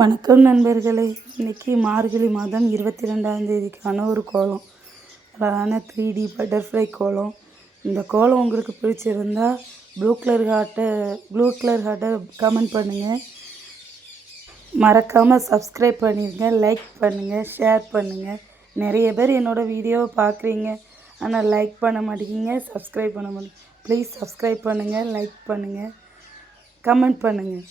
வணக்கம் நண்பர்களே. இன்றைக்கி மார்கழி மாதம் இருபத்தி ரெண்டாம் தேதிக்கான ஒரு கோலம். அழகான த்ரீ டி பட்டர்ஃப்ளை கோலம். இந்த கோலம் உங்களுக்கு பிடிச்சிருந்தா ப்ளூ கலர் ஹார்ட்டை ப்ளூ கலர் ஹார்ட்டை கமெண்ட் பண்ணுங்கள் மறக்காமல் சப்ஸ்கிரைப் பண்ணிடுங்க லைக் பண்ணுங்கள் ஷேர் பண்ணுங்கள் நிறைய பேர் என்னோடய வீடியோவை பார்க்குறீங்க ஆனால் லைக் பண்ண மாட்டேங்கிங்க சப்ஸ்கிரைப் பண்ண மாட்டேங்க. ப்ளீஸ் சப்ஸ்கிரைப் பண்ணுங்கள் லைக் பண்ணுங்கள் கமெண்ட் பண்ணுங்கள்